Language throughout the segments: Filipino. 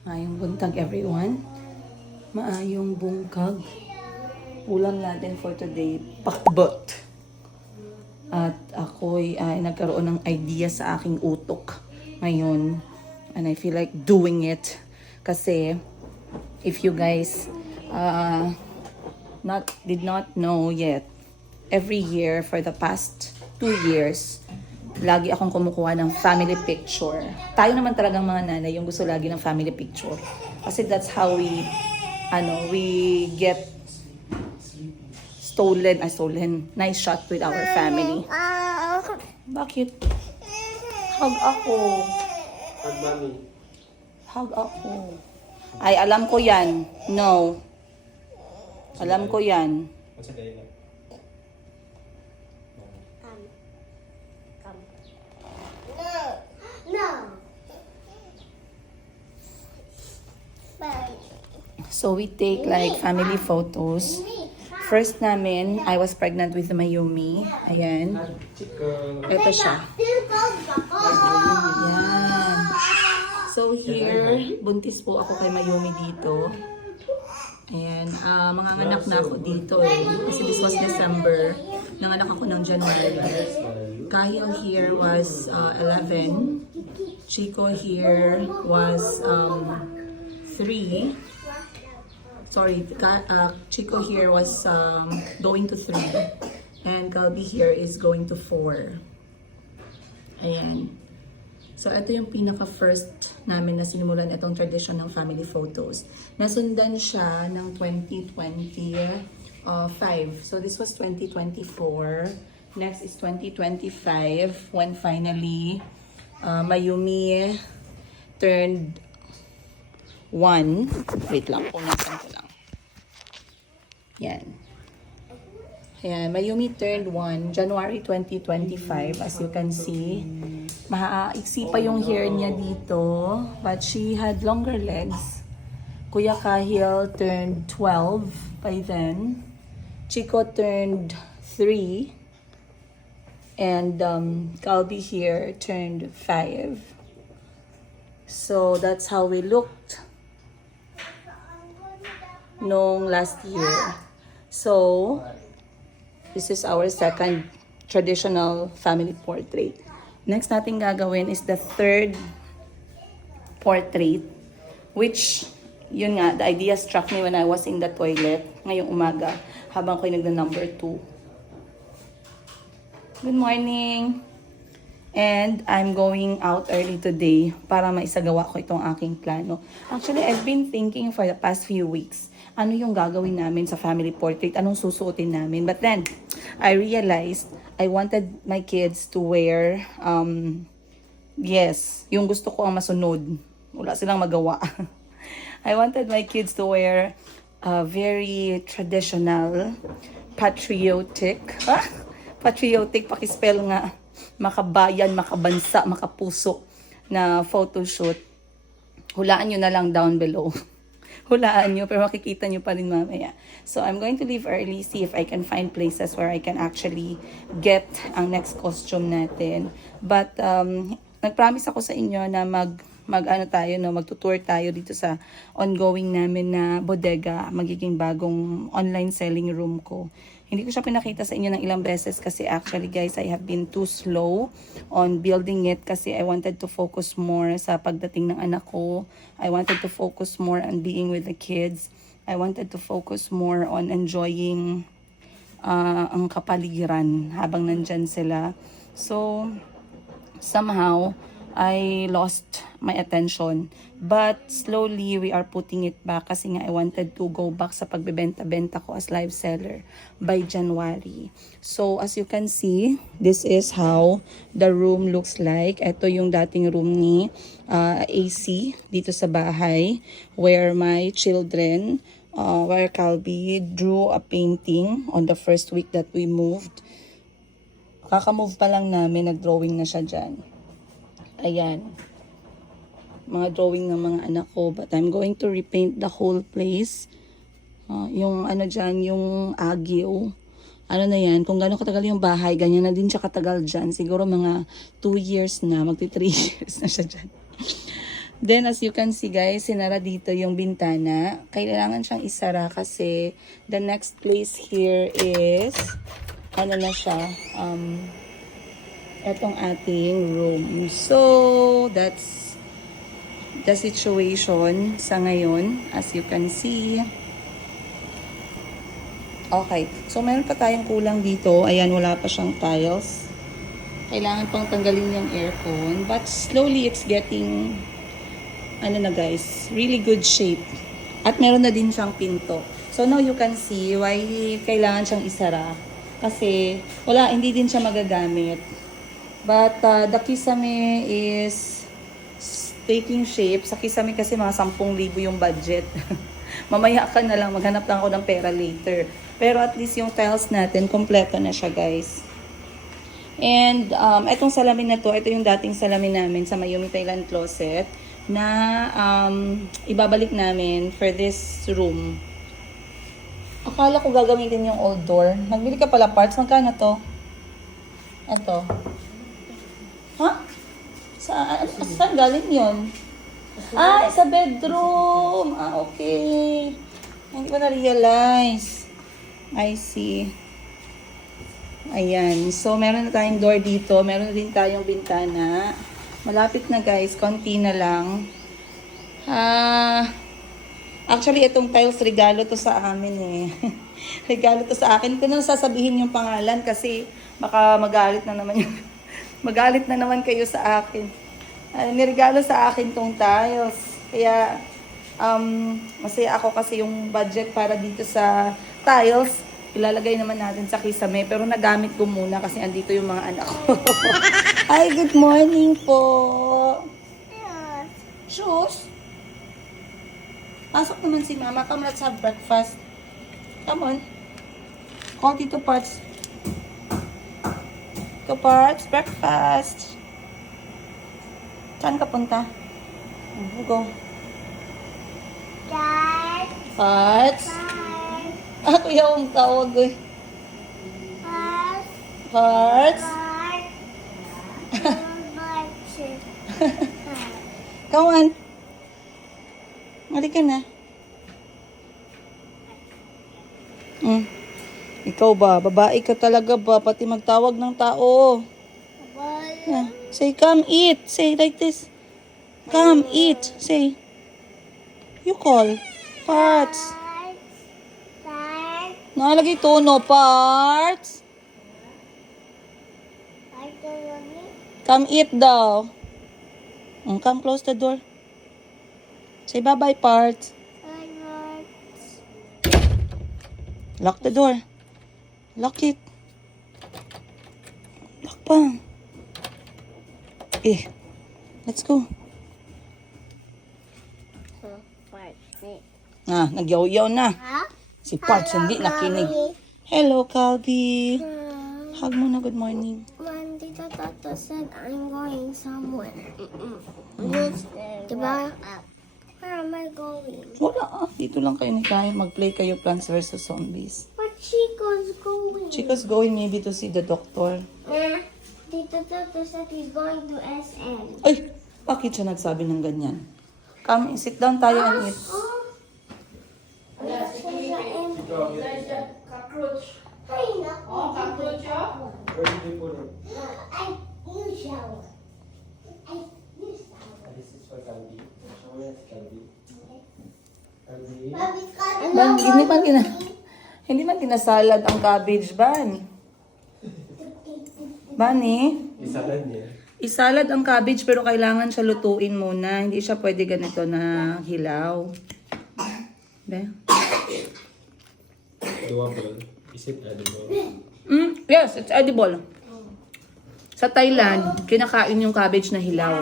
Maayong buntag everyone. Maayong bungkag. Ulam natin for today, pakbot. At ako'y nagkaroon ng idea sa aking utok ngayon. And I feel like doing it. Kasi if you guys did not know yet, every year for the past 2 years, lagi akong kumukuha ng family picture. Tayo naman talagang mga nanay yung gusto lagi ng family picture. Kasi that's how we get nice shot with our family. Bakit? Hug ako. Hug mommy. Hug ako. Ay, alam ko yan. No. Alam ko yan. What's a day? So we take like family photos. First namin, I was pregnant with Mayumi. Ayan. Ito siya. Ayan. So here, buntis po ako kay Mayumi dito. Ayan. Mga anak na ako dito eh. Kasi this was December. Nanganak ako ng January. Kahil here was 11. Chico here was 3. Sorry, Chico here was going to 3. And Calby here is going to 4. Ayan. So, ito yung pinaka-first namin na sinimulan itong tradition ng family photos. Nasundan siya ng 2025. So, this was 2024. Next is 2025 when finally Mayumi turned 1. Wait lang, punasan ko lang. Yan. Ayan, Mayumi turned 1, January 2025, as you can see. Maaiksi pa yung hair niya dito, but she had longer legs. Kuya Kahil turned 12 by then. Chico turned 3. And Calby here turned 5. So that's how we looked nung last year. So, this is our second traditional family portrait. Next natin gagawin is the third portrait, which, yun nga, the idea struck me when I was in the toilet ngayong umaga habang ako'y nagna-number 2. Good morning! And I'm going out early today para maisagawa ko itong aking plano. Actually, I've been thinking for the past few weeks, ano yung gagawin namin sa family portrait, anong susuotin namin. But then, I realized I wanted my kids to wear, yung gusto ko ang masunod. Wala silang magawa. I wanted my kids to wear very traditional, patriotic, pakispell nga, makabayan, makabansa, makapuso na photoshoot. Hulaan nyo na lang down below. Hulaan nyo, pero makikita nyo pa rin mamaya. So, I'm going to leave early, see if I can find places where I can actually get ang next costume natin. But, nag-promise ako sa inyo na magtutour tayo dito sa ongoing namin na bodega, magiging bagong online selling room ko. Hindi ko siya pinakita sa inyo ng ilang beses kasi actually guys, I have been too slow on building it kasi I wanted to focus more sa pagdating ng anak ko. I wanted to focus more on being with the kids. I wanted to focus more on enjoying ang kapaligiran habang nandyan sila. So, somehow, I lost my attention. But slowly, we are putting it back kasi nga I wanted to go back sa pagbebenta-benta ko as live seller by January. So, as you can see, this is how the room looks like. Ito yung dating room ni AC dito sa bahay where my children, where Calby drew a painting on the first week that we moved. Kaka-move pa lang namin, nag-drawing na siya dyan. Ayan. Mga drawing ng mga anak ko. But I'm going to repaint the whole place. Yung ano dyan, yung agyo. Ano na yan, kung gano'n katagal yung bahay, ganyan na din siya katagal dyan. Siguro mga 2 years na, magti 3 years na siya dyan. Then, as you can see guys, sinara dito yung bintana. Kailangan siyang isara kasi the next place here is, ano na siya, etong ating room. So, that's the situation sa ngayon, as you can see. Okay, so meron pa tayong kulang dito. Ayan, wala pa siyang tiles. Kailangan pang tanggalin yung aircon. But slowly, it's getting, ano na guys, really good shape. At meron na din siyang pinto. So now you can see why kailangan siyang isara. Kasi, wala, hindi din siya magagamit. But the kisame is taking shape. Sa kisame kasi mga 10,000 yung budget. Mamaya ka na lang, maghanap lang ako ng pera later. Pero at least yung tiles natin, kompleto na siya guys. And etong salamin na to, ito yung dating salamin namin sa Mayumi Thailand Closet na ibabalik namin for this room. Akala ko gagamitin yung old door. Nagbili ka pala parts. Magkano to? Ito. Ha? Saan galing yun? Ah, sa bedroom. Ah, okay. Hindi ko na-realize. I see. Ayan. So, meron na tayong door dito. Meron na din tayong bintana. Malapit na guys. Konti na lang. Actually, itong tiles, regalo to sa amin eh. Regalo to sa akin. Kung na sasabihin yung pangalan kasi baka magalit na naman yung magalit na naman kayo sa akin. Niregalo sa akin tong tiles. Kaya, masaya ako kasi yung budget para dito sa tiles, ilalagay naman natin sa kisame. Pero nagamit ko muna kasi andito yung mga anak ko. Hi, good morning po. Shoes? Pasok naman si mama. Come, let's have breakfast. Come on. Call Tito Parts. Tito Parts, breakfast. Saan ka punta? Go. Dad. Parts? Dad. Ako yung tawag eh. Dad. Parts? Come on. Halika na. Ikaw ba? Babae ka talaga ba? Pati magtawag ng tao. Yeah. Say, come eat. Say like this. Come eat. Say. You call. Parts. Nalagay tono. Parts. Come eat daw. Come close the door. Say bye-bye, Parts. Lock the door. Lock it. Lock pa. Let's go. Nagyaw-yaw na. Si Parts hindi nakinig. Hello, Calby. Hug mo na, good morning. When Tita Tata said I'm going somewhere. Diba? Where am I going? Wala dito lang kayo ni Kaya. Mag-play kayo Plants vs. Zombies. But Chico's going. Chico's going maybe to see the doctor. Tita Tata said he's going to SM. Ay, bakit siya nagsabi ng ganyan? Come, sit down tayo and eat. Where did you put it? You shower. This is for Calvi. Show me that's Calvi. Calvi. Hindi man kinasalad ang cabbage, Ban. Bani? Isalad niya. Isalad ang cabbage pero kailangan siya lutuin muna. Hindi siya pwede ganito na hilaw. Be? Doable. Is it edible? Yes, it's edible. Sa Thailand, kinakain yung cabbage na hilaw.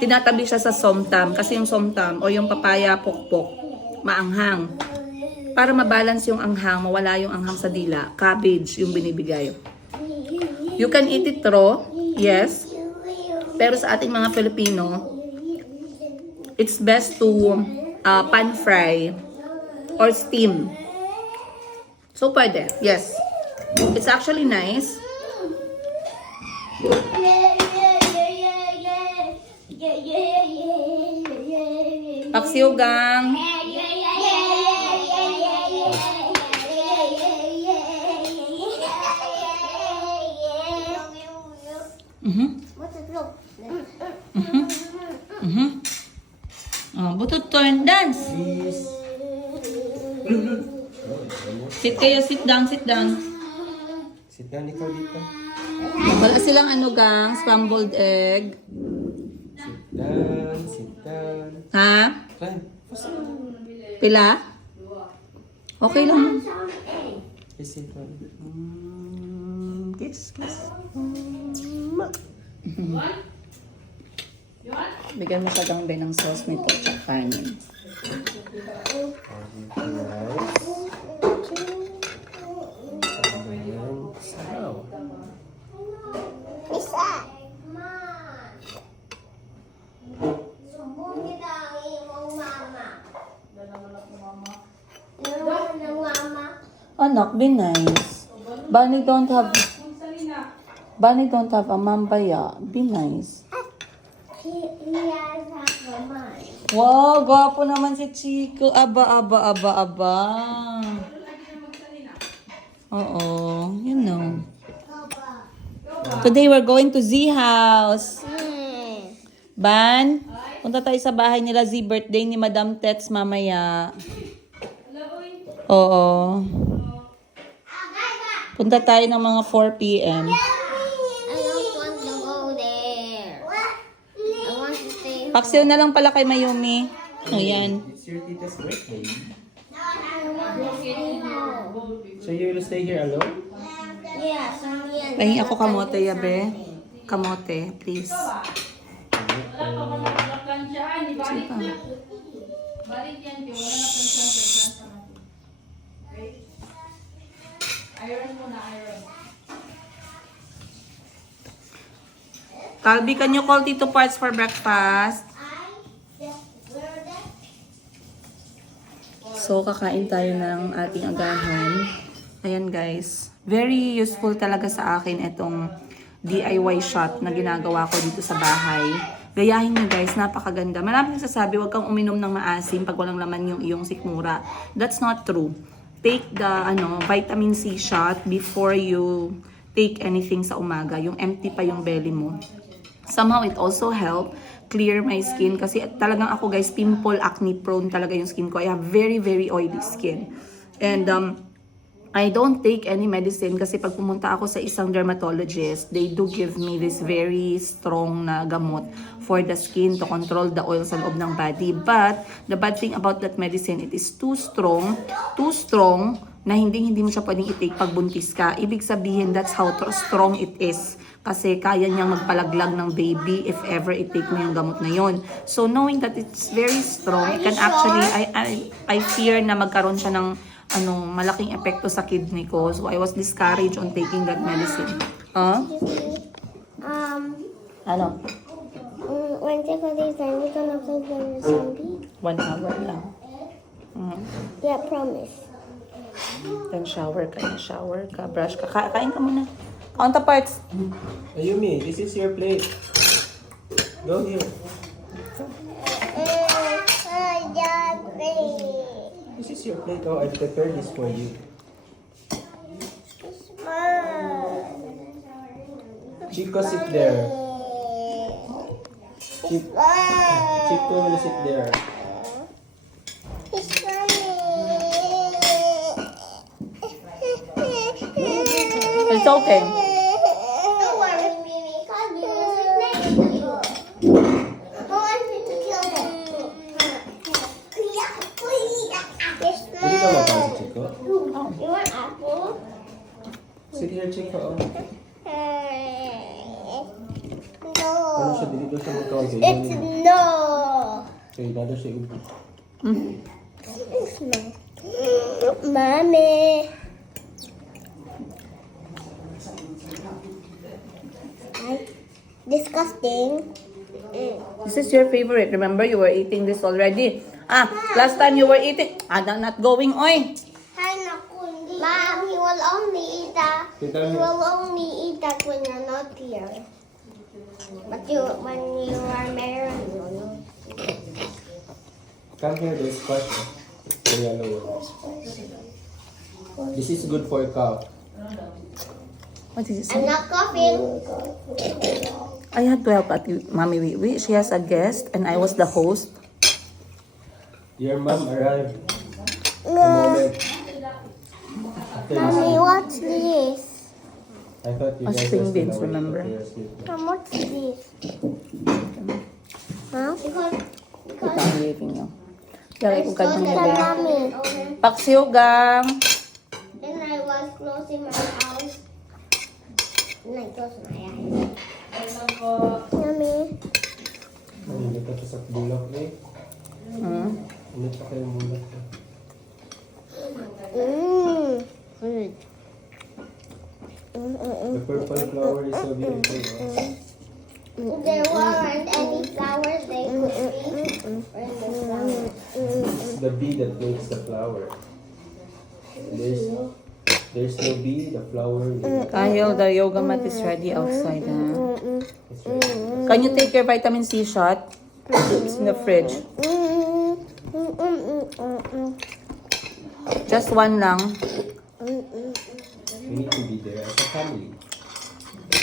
Tinatabi siya sa somtam kasi yung somtam o yung papaya pokpok, maanghang. Para mabalance yung anghang, mawala yung anghang sa dila, cabbage yung binibigay. You can eat it raw, yes. Pero sa ating mga Filipino, it's best to pan fry or steam. So pwede, yes. It's actually nice. Paksiw gang. Mhm. What's it look? Mhm. Oh, butut turn dance. Please. Sit kayo, sit down, sit down. Sit down ikaw dito. Wala silang ano gang, scrambled egg. Sit down, sit down. Ha? Climb. Pila? Okay lang. Kiss it one. Kiss, kiss. Bigyan mo siya gang din ng sauce nito at kanin. Wow. Isa. Sumbong kita ang iyong mama. Dalawa ng mama. Anak, be nice. Bunny don't have a mambaya. Be nice. He has half a mind. Wow, gwapo naman si Chico. Aba. Oo, you know. Today we're going to Z house. Ban, punta tayo sa bahay nila Z, birthday ni Madam Tets mamaya. Oo. Punta tayo ng mga 4 p.m. I don't want to go there. I want to stay home. Paksiw na lang pala kay Mayumi. Ayan. It's your tita's birthday. I want to stay home. So you will stay here alone? Yeah, so me and Pahingi ako kamote, yabe. Kamote, please. Calby, can you call Tito Parts for breakfast? So, kakain tayo ng ating agahan. Ayan guys. Very useful talaga sa akin itong DIY shot na ginagawa ko dito sa bahay. Gayahin nyo guys, napakaganda. Maraming nagsasabi, huwag kang uminom ng maasim pag walang laman yung iyong sikmura. That's not true. Take the vitamin C shot before you take anything sa umaga. Yung empty pa yung belly mo. Somehow it also help clear my skin kasi talagang ako guys, pimple, acne prone talaga yung skin ko. I have very, very oily skin. And I don't take any medicine kasi pag pumunta ako sa isang dermatologist, they do give me this very strong na gamot for the skin to control the oil sa loob ng body. But the bad thing about that medicine, it is too strong na hindi mo siya pwedeng i-take pag buntis ka. Ibig sabihin, that's how strong it is. Kasi kaya niyang magpalaglag ng baby if ever i-take mo yung gamot na yon. So knowing that it's very strong, it can actually, I fear na magkaroon siya ng malaking epekto sa kidney ko. So I was discouraged on taking that medicine. Huh? Ano? Wednesday for this time, we're gonna play the zombie. 1 hour lang. Yeah, promise. Then shower ka, brush ka. Kain ka muna. Counterparts. Ayumi, this is your plate. Go here. This is your plate. Oh, I prepared this for you. Chico, sit there. Chico will sit there. It's okay. Don't worry, Mimi, because we will sit next to you. Who wants me to kill them? Yes, Hindi ka mapasok, Mom. Chico. You want apple? Sit here, Chico. Oh. No. Ano siya, dito siya magkawag sa It's iyo. no. So, inado siya ubo. It's no. Mommy. Disgusting. This is your favorite. Remember, you were eating this already. Last time you were eating. Not going, oy. Mom, he will only eat that. He will only eat that when you're not here. But when you are married, you know. Come here, there's squash. The yellow one. This is good for cough. What is it? I'm not coughing. I had to help at Mommy Wiwi. She has a guest and I was the host. Your mom arrived. A moment. After Mommy, you what's this? I thought you A guys string were beans, still awake, remember? but you're asleep now. Mom, what's this? Huh? Because Ito ang living nyo. Kaya I kung saw kadang that nila. mommy. Paksiw gang! Then I was closing my house. And I closed my eyes. Mommy. Ano ka sa bulak eh? Ano pa kayong bulak eh? Good. The purple flower is so beautiful. There weren't any flowers they could see. Or the flower. It's the bee that makes the flower. There's no bee, the flower will. Kyle, the yoga mat is ready outside. It's ready. Can you take your vitamin C shot? It's in the fridge. Just one lang. We need to be there as a family.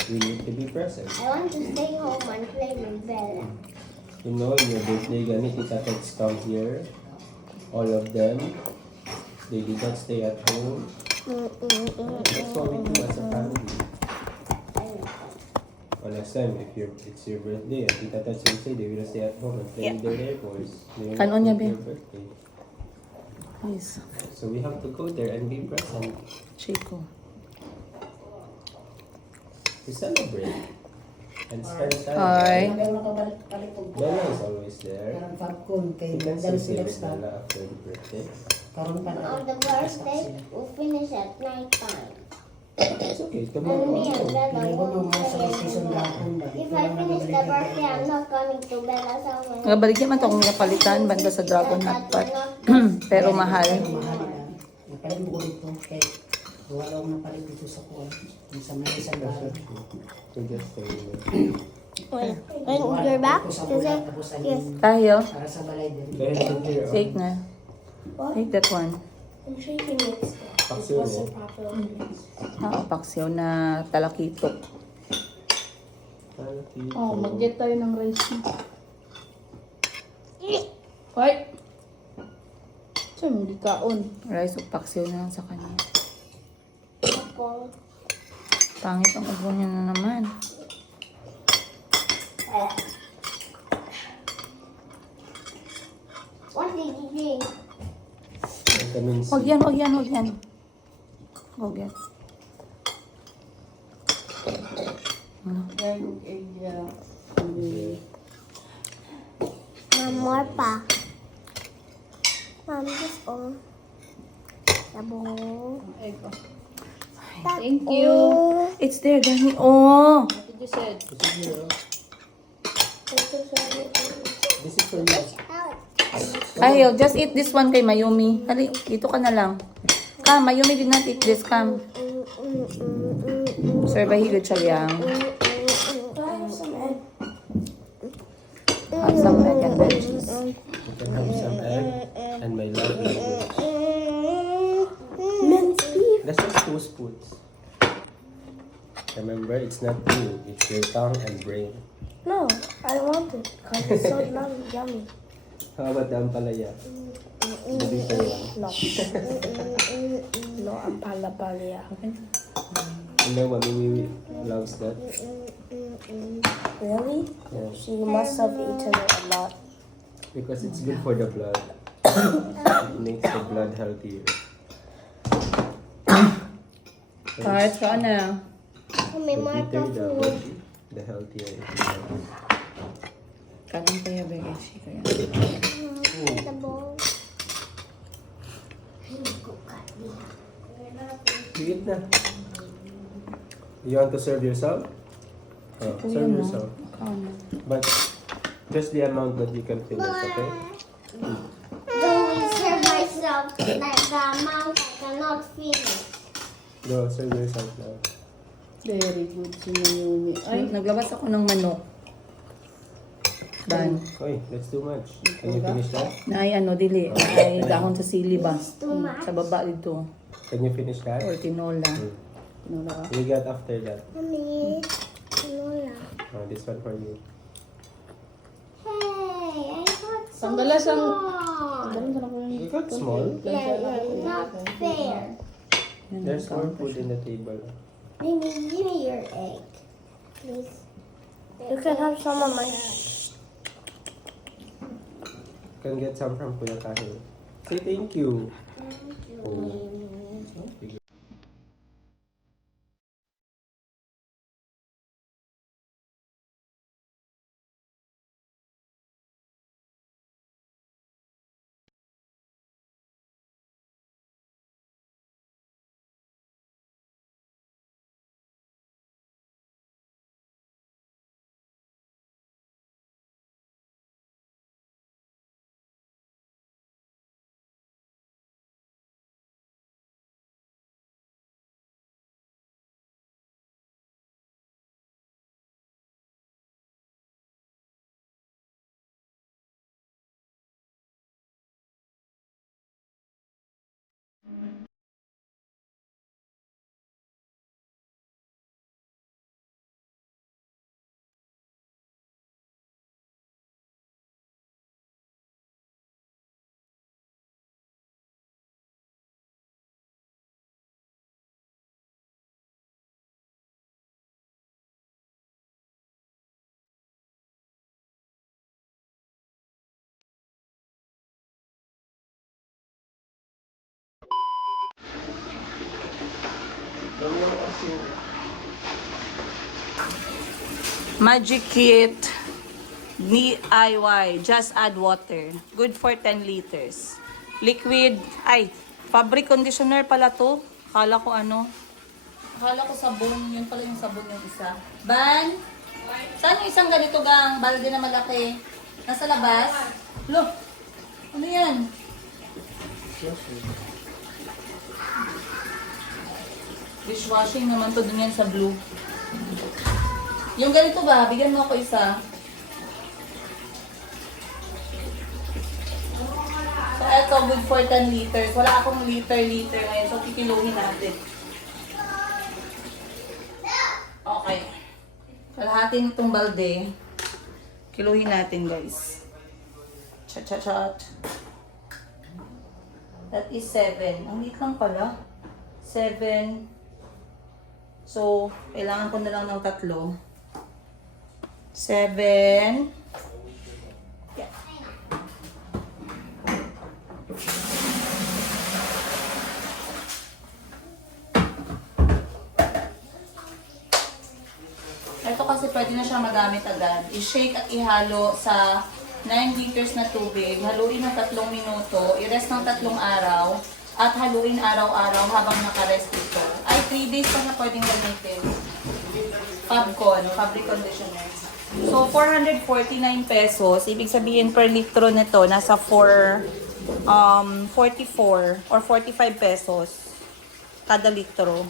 We need to be present. I want to stay home and play with Bella. You know, in your birthday, Gani, Tita Tets come here. All of them. They did not stay at home. That's what we do as a family. Well, next time, if it's your birthday, and Tita Tets will say they will stay at home and play with their neighbors. They will not Kanon niya, make be? your birthday. Please. So we have to go there and be present Chico. to celebrate and spend time. Hi. Bella is always there. You can still stay with Bella after the birthday. On the birthday, we'll finish at night time. It's okay. And Tomorrow. me and Bella won't play anymore. If I finish the birthday, I'm not coming to Bella's house. Nga balik man itong napalitan banda sa Dragon Nut Pot. Pero mahal. Napalit mo ko dito kay wala akong napalit dito sa kuwan. Sa may isang bahay. So just stay there. When you're back, Tapos ang you say, ulat, tapos ang yes. Kyle, para sa balay din. Go ahead and here. take na. Take that one. I'm sure you can mix it. Paksiw mo. Paksiw na talakitok. Oh, mag-get tayo ng rice na. Hoy! Saan mo di kaon? Rice o paksiw na lang sa kanya. Pangit ang ubo niya na naman. What did you drink? Vitamin C. Huwag yan, huwag yan, huwag yan. Huwag yan. Mom, more pa. Mom, this all. Sabong. Thank you. It's there, Gani. Oh! This is for you. Kyle, just eat this one kay Mayumi. Hali, dito ka na lang. Come, Mayumi did not eat this. Come. Sir, bahigod siya yang. Have some egg and veggies. You can have some egg and my love language. Minced beef. That's just 2 spoons. Remember, it's not you. It's your tongue and brain. No, I want it because it's so yummy. How about the ampalaya? The bitter one. No, I'm palapalya. You know, Mommy loves that. Really? Yeah. She must have eaten it a lot. Because it's good for the blood. It makes the blood healthier. Cards ka na. May The more bitter, the coffee. healthy, the healthier it is. Kanin tayo, Bege. Sige. The bowl. Eat na. You want to serve yourself? Oh, serve yourself. But just the amount that you can finish, okay? Don't serve myself like the amount I cannot finish. Go, serve yourself now. Very good si Mayumi. Ay, naglabas ako ng manok. Dan. Oy, that's too much. Can you finish that? Nay, ano, dili. Ay, dahon sa sili ba? too much. Sa baba dito. Can you finish that? Or tinola. Mm. Tinola ka? You got after that. Mommy, Lola. Oh, this one for you. Hey, I got so Sandala siyang... small. You got small. Not fair. There's more food in the table. Mimi, give me your egg, please. You can have some of mine. You can get some from Kuya Kahil. Say thank you. Oh. Magic Kit DIY. Just add water. Good for 10 liters. Liquid. Ay, fabric conditioner pala to. Akala ko ano. Akala ko sabon. Yun pala yung sabon yung isa. Ban? Saan yung isang ganito gang? Balde na malaki. Nasa labas? Lo, ano yan? Dishwashing naman to dun yan sa blue. Yung ganito ba? Bigyan mo ako isa. So, eto, good for 10 liters. Wala akong liter ngayon. So, kikiluhin natin. Okay. Kalahati nitong balde. Kiluhin natin, guys. Chat. That is 7. Ang liit lang pala. 7. So, kailangan ko na lang ng 3. 7. Yeah. Ito kasi pwede na siya magamit agad. I-shake at ihalo sa 9 liters na tubig. Haluin ng 3 minuto. I-rest ng 3 araw. At haluin araw-araw habang naka-rest ito. Ay, 3 days pa na pwedeng gamitin. Fabcon, fabric conditioner. So, 449 pesos. Ibig sabihin per litro nito, nasa 44 or 45 pesos kada litro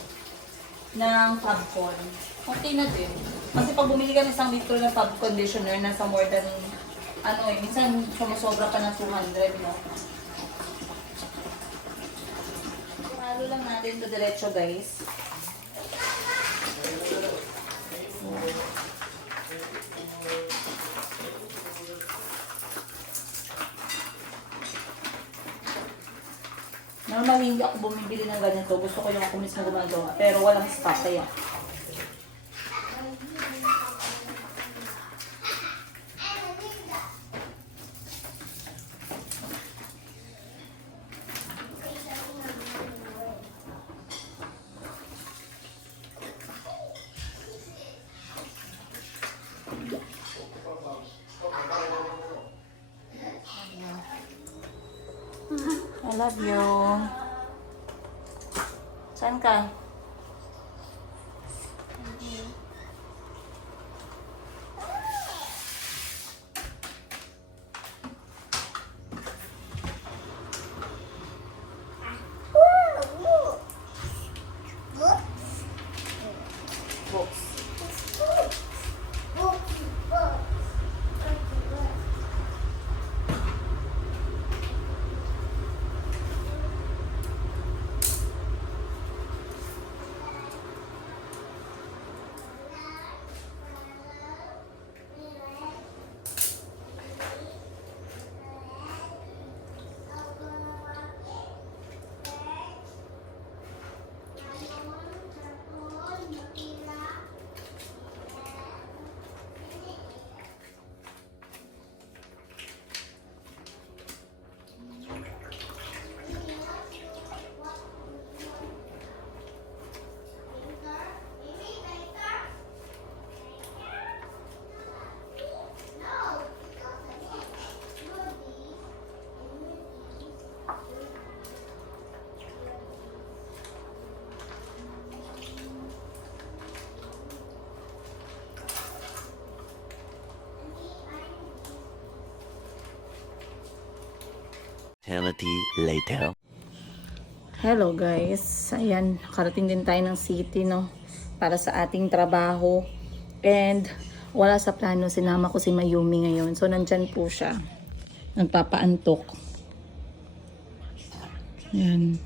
ng Fabcon. Okay na din. Kasi pag bumili ka ng 1 litro na Fab conditioner, nasa more than, minsan sumusobra pa ng 200, no? Halo lang natin ito diretso, guys. Normally, hindi ako bumibili ng ganito. Gusto ko yung ako mismo gumagawa. Pero walang stock kaya. I love you. Saan ka? Books. eternity later. Hello guys, ayan, karating din tayo ng city, no, para sa ating trabaho. And wala sa plano, sinama ko si Mayumi ngayon. So nandyan po siya, nagpapaantok. Ayan,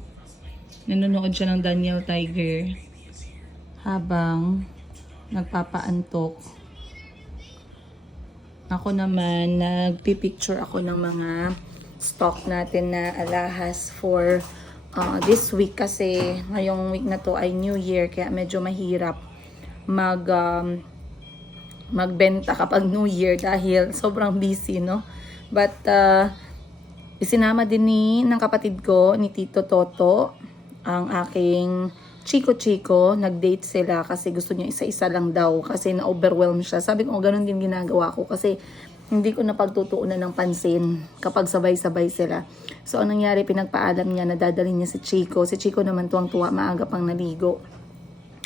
nanonood siya ng Daniel Tiger habang nagpapaantok. Ako naman, nagpipicture ako ng mga stock natin na alahas for this week, kasi ngayong week na to ay New Year, kaya medyo mahirap magbenta kapag New Year dahil sobrang busy, no? But isinama din ng kapatid ko, ni Tito Toto, ang aking Chico. Nag-date sila kasi gusto niya isa-isa lang daw kasi na-overwhelm siya. Sabi ko, ganun din ginagawa ko kasi hindi ko napagtutuunan ng pansin kapag sabay-sabay sila. So, ang nangyari, pinagpaalam niya na dadalhin niya si Chico. Si Chico naman tuwang-tuwa, maaga pang naligo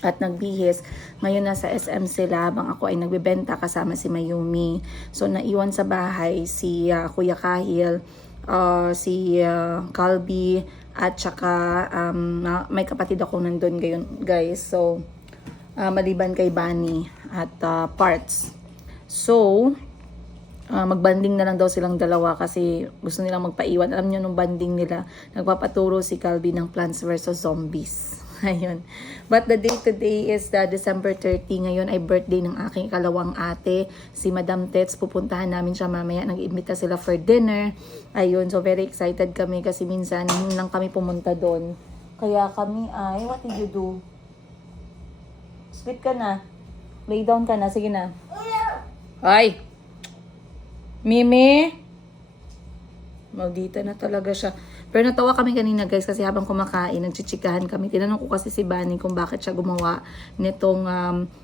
at nagbihis. Ngayon nasa SM sila habang ako ay nagbebenta kasama si Mayumi. So, naiwan sa bahay si Kuya Kahil, si Calby, at saka may kapatid ako nandun ngayon, guys. So, maliban kay Bunny at Parts. So, magbanding na lang daw silang dalawa kasi gusto nilang magpaiwan. Alam niyo nung banding nila, nagpapaturo si Calby ng Plants vs. Zombies. Ayun. But the day today is December 30. Ngayon ay birthday ng aking ikalawang ate, si Madam Tets. Pupuntahan namin siya mamaya. Nag-imbita sila for dinner. Ayun. So very excited kami kasi minsan lang kami pumunta doon. Kaya kami ay, what did you do? Sleep ka na. Lay down ka na. Sige na. Ay! Mimi? Maldita na talaga siya. Pero natawa kami kanina, guys, kasi habang kumakain, nagchichikahan kami. Tinanong ko kasi si Bunny kung bakit siya gumawa nitong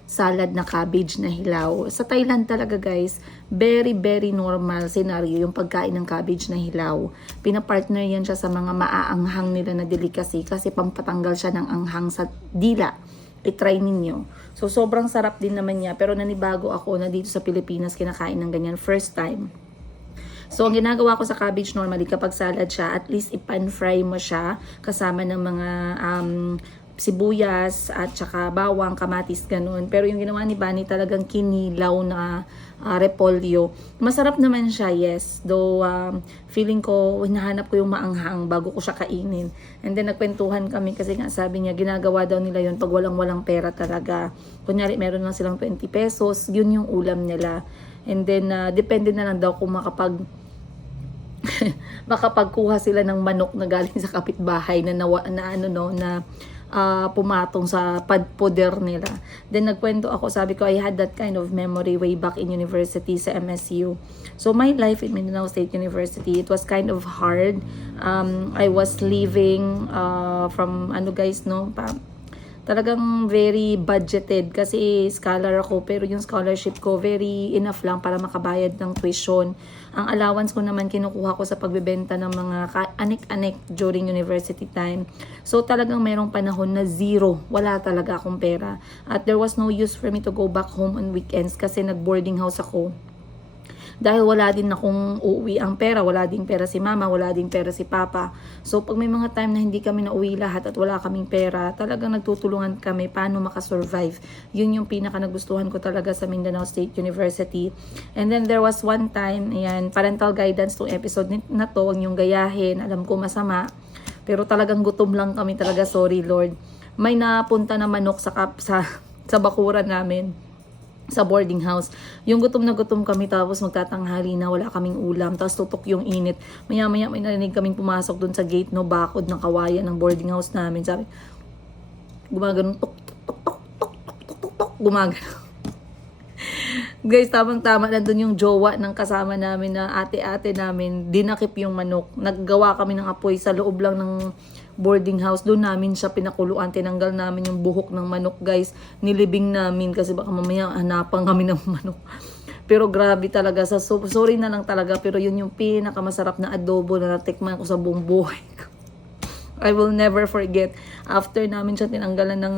salad na cabbage na hilaw. Sa Thailand talaga, guys, very, very normal scenario yung pagkain ng cabbage na hilaw. Pinapartner yan siya sa mga maaanghang nila na delicacy kasi pampatanggal siya ng anghang sa dila. I-try ninyo. So, sobrang sarap din naman niya. Pero nanibago ako na dito sa Pilipinas kinakain ng ganyan. First time. So, ang ginagawa ko sa cabbage normally, kapag salad siya, at least i-pan-fry mo siya kasama ng mga sibuyas at saka bawang, kamatis, ganun. Pero yung ginawa ni Bunny talagang kinilaw na repolyo. Masarap naman siya, yes. Though, feeling ko, hinahanap ko yung maanghang bago ko siya kainin. And then, nagkwentuhan kami kasi nga sabi niya, ginagawa daw nila yun pag walang-walang pera talaga. Kunyari, meron lang silang 20 pesos, yun yung ulam nila. And then, depende na lang daw kung makapagkuha sila ng manok na galing sa kapitbahay na pumatong sa poder nila. Then nagkwento ako, sabi ko I had that kind of memory way back in university sa MSU. So my life in Mindanao State University, it was kind of hard. I was leaving from talagang very budgeted kasi scholar ako, pero yung scholarship ko very enough lang para makabayad ng tuition. Ang allowance ko naman kinukuha ko sa pagbebenta ng mga anik-anik during university time. So talagang mayroong panahon na zero, wala talaga akong pera. At there was no use for me to go back home on weekends kasi nag-boarding house ako. Dahil wala din akong uuwi ang pera, wala din pera si mama, wala din pera si papa. So pag may mga time na hindi kami nauwi lahat at wala kaming pera, talagang nagtutulungan kami paano makasurvive. Yun yung pinaka nagustuhan ko talaga sa Mindanao State University. And then there was one time, ayan, parental guidance tong episode na to, ang yung gayahin, alam ko masama. Pero talagang gutom lang kami talaga, sorry Lord. May napunta na manok sa bakuran namin sa boarding house. Yung gutom na gutom kami, tapos magtatanghali na wala kaming ulam, tapos tutok yung init. Maya-maya may narinig kaming pumasok dun sa gate, no, bakod ng kawayan ng boarding house namin. Sabi, gumagano, tok, tok, tok, tok, tok, tok, tok, tok, gumagano. Guys, tamang-tama nandun yung jowa ng kasama namin na ate-ate namin, dinakip yung manok. Naggawa kami ng apoy sa loob lang ng boarding house. Doon namin siya pinakuluan. Tinanggal namin yung buhok ng manok, guys. Nilibing namin kasi baka mamaya hanapan kami ng manok. Pero grabe talaga. Sorry na lang talaga. Pero yun yung pinakamasarap na adobo na natikman ko sa buong buhay ko. I will never forget. After namin siya tinanggalan ng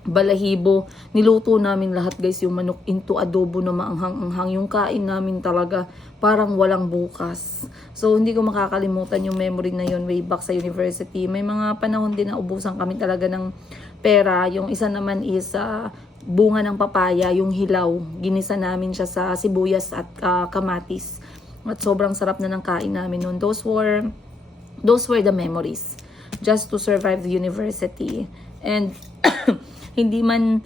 balahibo. Niluto namin lahat guys yung manok into adobo na maanghang-anghang. Yung kain namin talaga parang walang bukas. So hindi ko makakalimutan yung memory na yun way back sa university. May mga panahon din na ubusan kami talaga ng pera. Yung isa naman is bunga ng papaya, yung hilaw. Ginisa namin siya sa sibuyas at kamatis. At sobrang sarap na ng kain namin noon. Those were the memories just to survive the university. And hindi man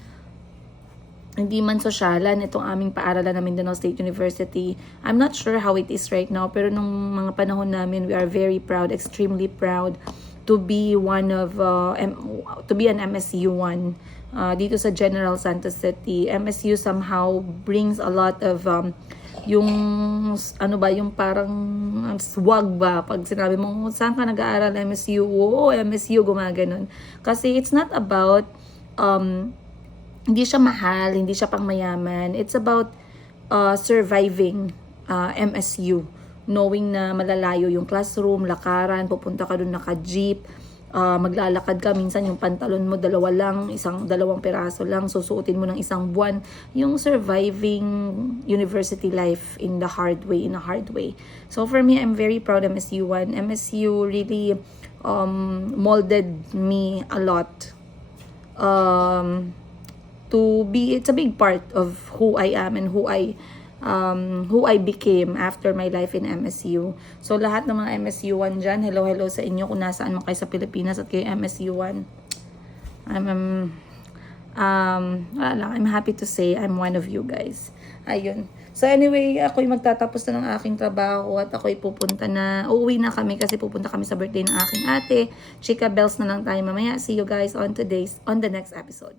sosyalan itong aming paaralan na Mindanao State University. I'm not sure how it is right now, pero nung mga panahon namin, we are very proud, extremely proud to be to be an MSU1 dito sa General Santos City. MSU somehow brings a lot of yung parang swag ba pag sinabi mo saan ka nag-aaral, MSU, MSU, gumaganon. Kasi it's not about hindi siya mahal, hindi siya pang mayaman. It's about surviving MSU. Knowing na malalayo yung classroom, lakaran, pupunta ka dun naka-jeep, maglalakad ka, minsan yung pantalon mo dalawang piraso lang, susuotin mo ng isang buwan. Yung surviving university life in a hard way. So for me, I'm very proud of MSU1. MSU really molded me a lot. It's a big part of who I am and who I became after my life in MSU. So lahat ng mga MSU1 dyan, hello sa inyo kung nasaan man kayo sa Pilipinas at kayo MSU1. I'm happy to say I'm one of you guys. Ayun. So anyway, ako'y magtatapos na ng aking trabaho at ako'y uuwi na kami kasi pupunta kami sa birthday ng aking ate. Chika bells na lang tayo mamaya. See you guys on the next episode.